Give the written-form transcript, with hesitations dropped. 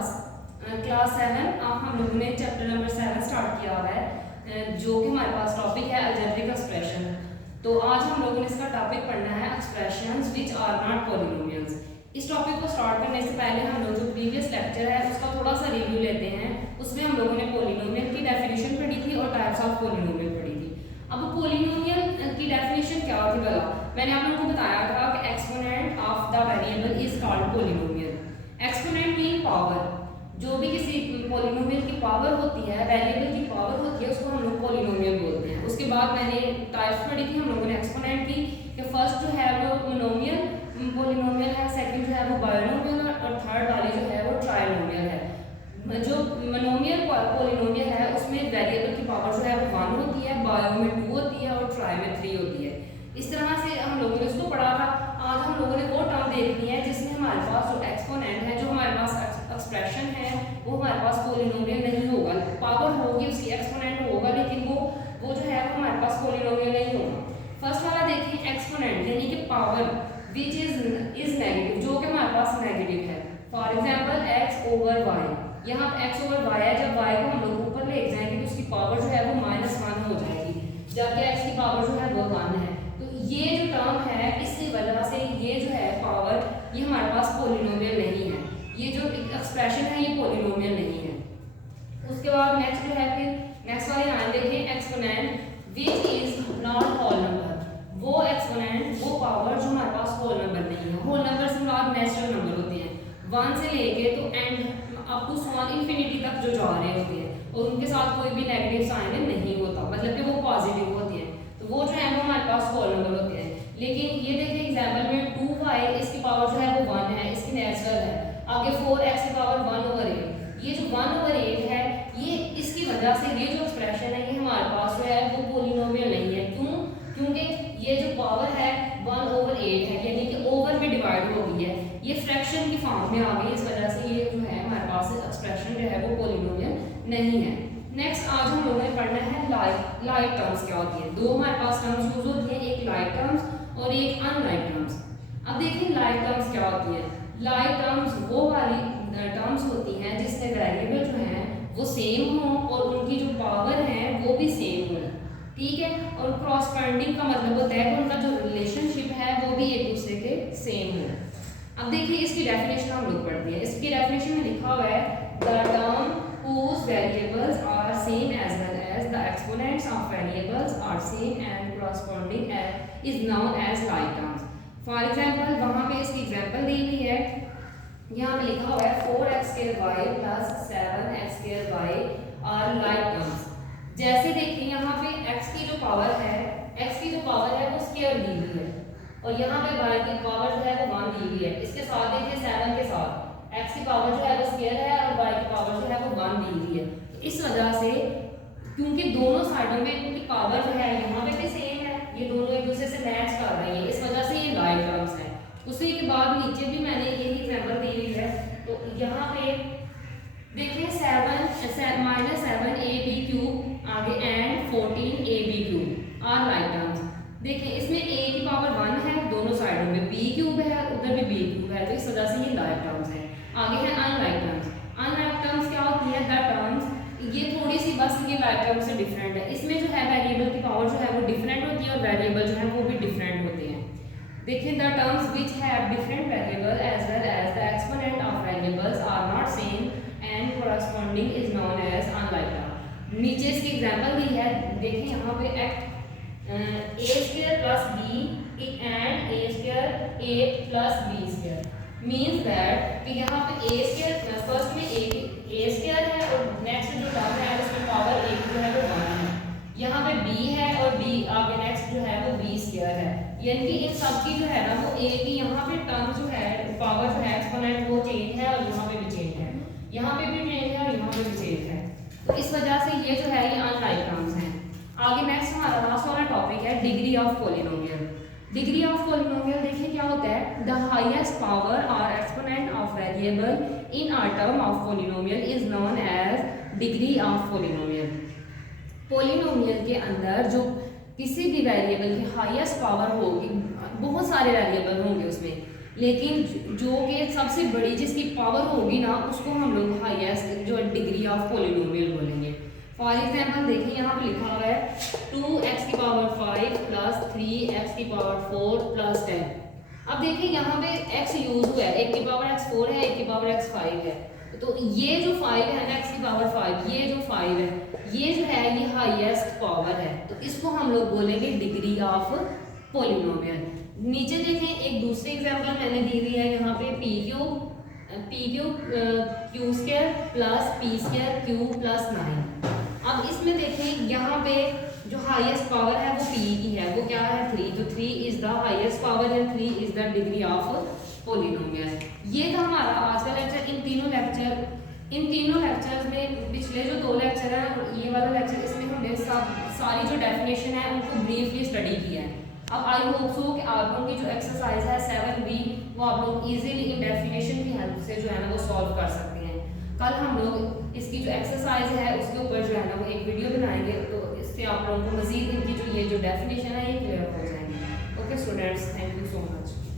Class 7। अब हम लोगों ने चैप्टर नंबर 7 स्टार्ट किया हुआ है, जो कि हमारे पास टॉपिक है अलजेब्रिक एक्सप्रेशन। तो आज हम लोगों ने इसका टॉपिक पढ़ना है expressions which are not polynomials. इस टॉपिक को स्टार्ट करने से पहले हम लोग जो प्रीवियस लेक्चर है उसका थोड़ा सा रिव्यू लेते हैं। उसमें हम लोगों ने पॉलिनोमियल की डेफिनेशन पढ़ी थी और टाइप्स ऑफ पॉलिनोमियल पढ़ी थी। अब पॉलिनोमियल की डेफिनेशन क्या थी भला? मैंने आप लोगों को बताया था कि exponent of the variable is called polynomial. Exponent mean power, जो भी किसी पॉलिनोमियल की पावर होती है, वेरिएबल की पावर होती है, उसको हम लोग पॉलिनोमियल बोलते हैं। उसके बाद मैंने टाइप्स पढ़ी थी हम लोगों ने एक्सपोनेंट की, कि फर्स्ट जो है वो मोनोमियल पॉलिनोमियल है, सेकंड जो है वो बायनोमियल और थर्ड वाली जो है वो ट्राइनोमियल है। जो मोनोमियल पॉलिनोमियल है उसमें वेरिएबल की पावर जो है वो 1 होती है, बायो में 2 होती है और ट्राई में 3 होती है। इस तरह से हम लोगों ने इसको पढ़ा था। आज हम लोगों ने वो टर्म देखनी है जिसमें हमारे पास जो एक्सपोनेंट है, जो हमारे पास एक्सप्रेशन है, वो हमारे पास पॉलिनोमियल नहीं होगा। पावर होगी उसकी, एक्सपोनेंट होगा, लेकिन वो जो है वो हमारे पास पॉलिनोमियल नहीं होगा। फर्स्ट वाला देखिए एक्सपोनेंट, यानी कि पावर विच इज नेगेटिव, जो कि हमारे पास नेगेटिव है। For example x over y, यहाँ पर एक्स ओवर वाई है, जब वाई को हम लोग ऊपर ले जाएंगे तो उसकी पावर जो है वो -1 हो जाएगी, जबकि एक्स की पावर जो है वो 1 है। तो ये जो टर्म है, इसकी वजह से ये जो है पावर, ये हमारे पास पॉलिनोमियल नहीं है। ये जो एक्सप्रेशन है ये पॉलिनोमियल नहीं है। उसके बाद नेक्स्ट जो है, फिर नेक्स्ट वाली लाइन देखिए, exponent which is not whole number. वो एक्सपोनेंट, वो पावर जो हमारे पास होल नंबर नहीं है। होल नंबर से मुराद नेचुरल नंबर होते हैं, 1 से लेके तो and up to so on infinity तक जो जा रहे होते हैं, और उनके साथ कोई भी नेगेटिव साइन नहीं होता, मतलब कि वो पॉजिटिव होती है। तो वो जो है वो हमारे पास होल नंबर होते हैं। लेकिन ये देखिए एग्जाम्पल में 2y, इसकी पावर जो है वो 1 है, इसकी नेचुरल है। आगे 4x की पावर 1/8, ये जो 1/8 है, ये इसकी वजह से ये जो एक्सप्रेशन है ये हमारे पास जो है वो पॉलिनोमियल नहीं है। क्यों? क्योंकि ये जो पावर है 1/8 है, यानी कि ओवर में डिवाइड हो गई है, ये फ्रैक्शन की फॉर्म में आ गई। इस वजह से ये जो है हमारे पास एक्सप्रेशन जो है वो पॉलिनोमियल नहीं है। नेक्स्ट आज हम लोगों ने पढ़ना है लाइक टर्म्स क्या होती है। दो हमारे पास टर्म्स यूज होती है, एक लाइक टर्म्स और एक अनलाइक टर्म्स। अब देखिए लाइक टर्म्स क्या होती है। लाइक टर्म्स वो वाली टर्म्स होती हैं जिसमें वेरिएबल जो हैं वो सेम हो और उनकी जो पावर है वो भी सेम हो, ठीक है। और क्रॉसकरेंडिंग का मतलब होता है कि उनका जो रिलेशनशिप है वो भी एक दूसरे के सेम हो। अब देखिए इसकी डेफिनेशन हम लोग पढ़ते हैं। इसकी डेफिनेशन में लिखा हुआ है, the term whose variables are same as well as the exponents of variables are same and corresponding is known as like terms. For example, वहाँ पे इसकी एग्जांपल दी हुई है, यहाँ पे लिखा हुआ है 4x² plus 7x² are like terms। जैसे देखिए यहाँ पे x की जो पावर है, x की जो पावर है वो स्क्वायर दी हुई है, और यहाँ पे y की पावर जो है वो 1 दी हुई है। इसके साथ देखिए 7 के साथ x की पावर जो है वो स्क्वायर है और y की पावर जो है वो 1 दी हुई है। इस वजह से क्योंकि दोनों साइडों में उनकी पावर जो है यहाँ पे भी सेम है, ये दोनों एक दूसरे से मैच कर रही है, इस वजह से ये लाइक टर्म्स है। उसी के बाद नीचे भी मैंने यही एग्जांपल दी हुई है। तो यहाँ पे देखिए 7-7ab³ आगे and 14ab³ are like terms. देखिए इसमें a की पावर 1 है, दोनों साइडों में b³ है, उधर भी b³ है, तो इस वजह से ये लाइक टर्म्स है। आगे है अनलाइक टर्म्स। अनलाइक टर्म्स क्या होती है? द टर्म्स, ये थोड़ी सी बस ये लाइक टर्म्स से डिफरेंट है। इसमें जो है वेरिएबल की पावर जो है वो डिफरेंट होती है और वेरिएबल जो है वो भी डिफरेंट होते हैं। देखिए the terms which have different variable as well as the exponent of variables are not same and corresponding is known as unlike term. नीचे इसकी एग्जांपल दी है, देखिए यहाँ पे a² plus b and a² plus b² means that कि यहाँ पे a² first में a² है और नेक्स्ट जो टर्म है उसमें पावर a जो है वो 1 है। यहाँ पे b है और b आगे नेक्स्ट जो है वो b² है, यानी कि इन सब की जो है ना वो a की यहाँ पे टर्म जो है पावर जो है एक्सपोनेंट वो चेंज है और यहाँ पे भी चेंज है, यहाँ पे भी चेंज है और यहाँ पे भी चेंज है। तो इस वजह से ये जो है ये अनलाइक टर्म्स हैं। आगे नेक्स्ट हमारा लास्ट वाला टॉपिक है degree of polynomial. Degree of polynomial देखिए क्या होता है, द हाईएस्ट पावर और exponent of variable in a term of polynomial is known as degree of polynomial. Polynomial के अंदर जो किसी भी वेरिएबल की हाईएस्ट पावर होगी, बहुत सारे वेरिएबल होंगे उसमें, लेकिन जो कि सबसे बड़ी जिसकी पावर होगी ना उसको हम लोग हाईएस्ट जो डिग्री ऑफ पॉलिनोमियल बोलेंगे। फॉर एग्जाम्पल देखिए यहाँ पे लिखा हुआ है 2x की पावर 5 प्लस 3x की पावर 4 प्लस 10। अब देखिए यहाँ पे x यूज हुआ है, एक की पावर x 4 है, एक की पावर x 5 है। तो ये जो 5 है ना x की पावर 5, ये जो 5 है ये जो है ये हाईएस्ट पावर है, तो इसको हम लोग बोलेंगे डिग्री ऑफ पॉलिनोमियल। नीचे देखें एक दूसरी एग्जांपल मैंने दी हुई है यहाँ पे P Q Q square plus P square Q plus 9। अब इसमें देखें यहाँ पे जो हाईएस्ट पावर है वो p की है, वो क्या है 3, तो 3 is the highest power and 3 is the degree of polynomial. ये था हमारा आज का लेक्चर। इन तीनों लेक्चर्स में पिछले जो 2 लेक्चर हैं और ये वाला लेक्चर, इसमें हमने सारी जो डेफिनेशन है उनको ब्रीफली स्टडी किया है। अब आई होप सो कि आप लोगों की जो एक्सरसाइज है 7B वो आप लोग इजीली इन डेफिनेशन की हेल्प से जो है ना वो सॉल्व कर सकते हैं। कल हम लोग इसकी जो एक्सरसाइज है उसके ऊपर जो है ना वो एक वीडियो बनाएंगे, तो इससे आप लोगों को मजीद इनकी जो ये जो डेफिनेशन है ये क्लियर हो जाएंगे। Okay students, thank you so much.